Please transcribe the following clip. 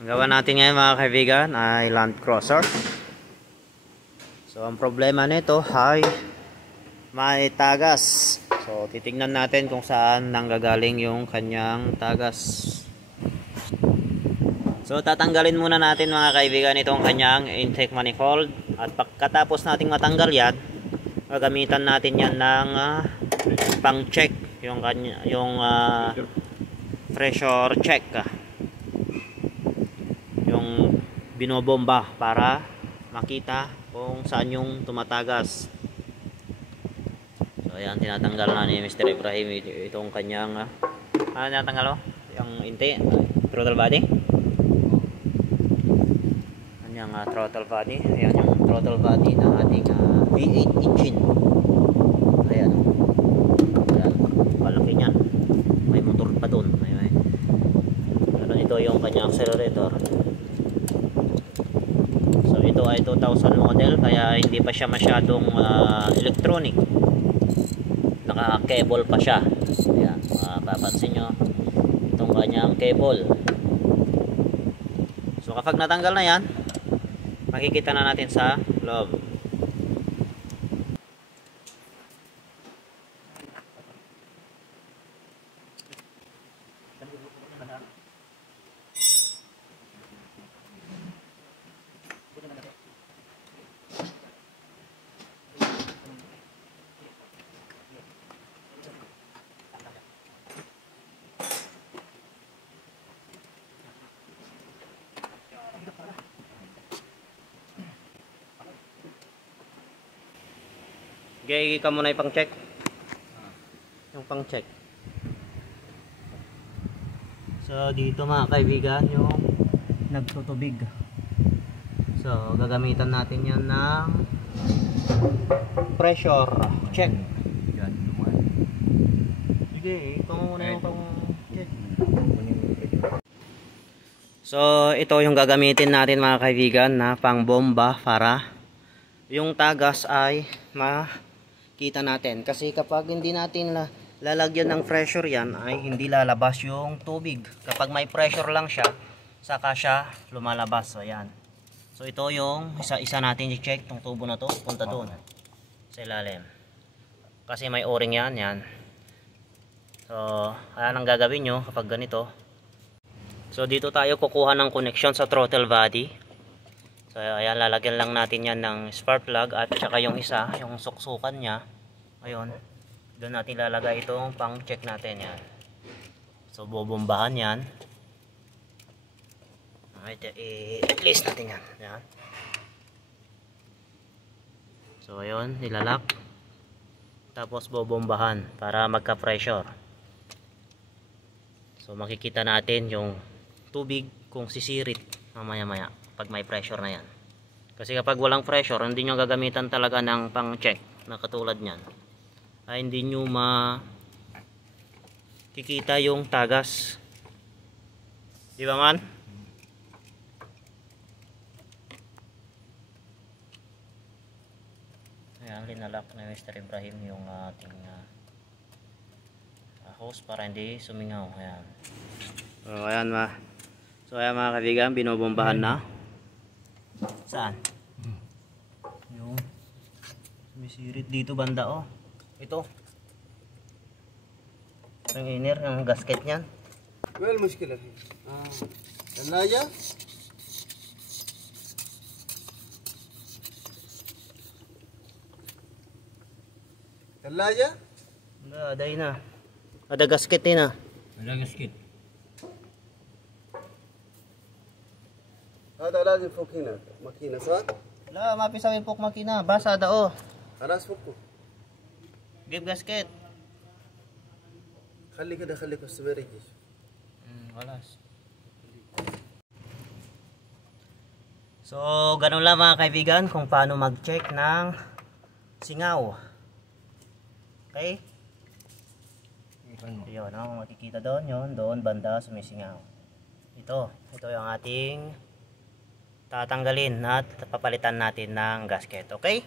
Ang gawa natin ngayon mga kaibigan ay Land Cruiser. So ang problema nito ay may tagas. So titingnan natin kung saan nanggagaling yung kanyang tagas. So tatanggalin muna natin mga kaibigan itong kanyang intake manifold. At pagkatapos nating matanggal yan, gagamitan natin yan ng pang check yung pressure check, yung binobomba para makita kung saan yung tumatagas. So ayan, tinatanggal na ni Mr. Ibrahim itong kanyang tinatanggal yung intake throttle body, kanyang throttle body. Ayan yung throttle body ng ating V8 engine. Ayan, ayan, palaki niyan, may motor pa dun, pero ito yung kanyang accelerator. So ito ay 2000 model, kaya hindi pa siya masyadong electronic, naka-cable pa siya. Ayan, mapapansin nyo itong kanyang cable. So kapag natanggal na yan, makikita na natin sa loob. Okay, ka muna yung pang check. Yung pang check. So dito mga kaibigan yung nagtutubig. So gagamitan natin yan ng pressure check. Sige, ikaw muna yung pang check. So ito yung gagamitin natin mga kaibigan na pang bomba para yung tagas ay makita natin. Kasi kapag hindi natin lalagyan ng pressure yan, ay hindi lalabas yung tubig. Kapag may pressure lang siya, saka siya lumalabas. So ayan. So ito yung isa natin i-check, tong tubo na to punta doon sa ilalim. Kasi may o-ring yan. So ayan ang gagawin nyo kapag ganito. So dito tayo kukuha ng connection sa throttle body. So ayan, lalagyan lang natin yan ng spark plug at saka yung isa, yung suksukan nya. Ayun, doon natin lalagay itong pang check natin yan. So bobombahan yan. I-release natin yan. Ayan. So ayun, nilalak. Tapos bobombahan para magka-pressure. So makikita natin yung tubig kung sisirit mamaya-maya pag may pressure na yan. Kasi kapag walang pressure, hindi nyo gagamitan talaga ng pang check na katulad nyan, ay hindi nyo makikita yung tagas, di ba man? Ayan, linalak na Mr. Ibrahim yung ating hose para hindi sumingaw. Ayan. So ayan mga kaibigan, binobombahan na. Saan? Yung sumisirit dito banda ito. Yung inner, yung gasket niyan. وين المشكلة فيه؟ ثلاجة؟ ثلاجة؟ Aday na. Ada gasket din na. Ada gasket. هذا لازم فوق هنا ماكينة صح؟ La, mapisawin po makina. Basa dao. خلاص فكه. Give gasket. خلي كده خليك استمر يجي. Walas. So, ganun lang mga kaibigan kung paano mag-check ng singaw. Okay? Yun, makikita doon, doon banda sumisingaw. Ito yung ating tatanggalin at papalitan natin ng gasket. Okay?